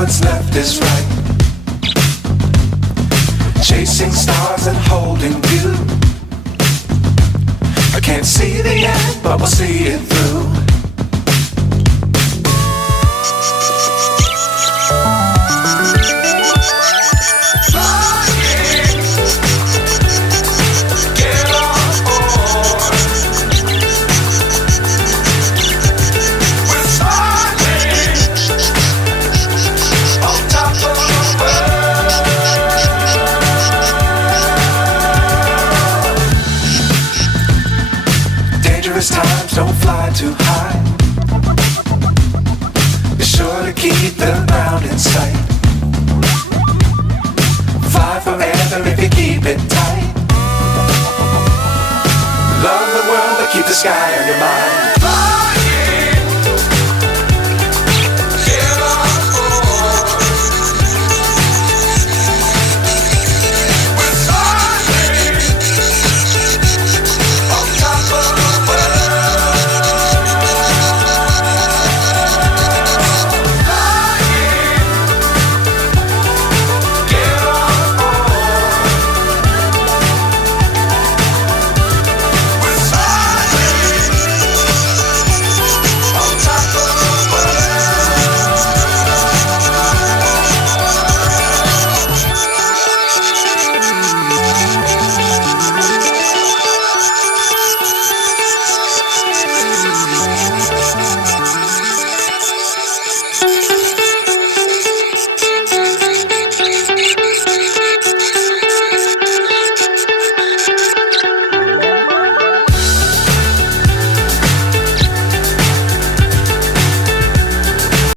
what's left is right. Chasing stars and holding you. I can't see the end, but we'll see it through. Times don't fly too high. Be sure to keep the ground in sight. Fly forever if you keep it tight. Love the world but keep the sky on your mind.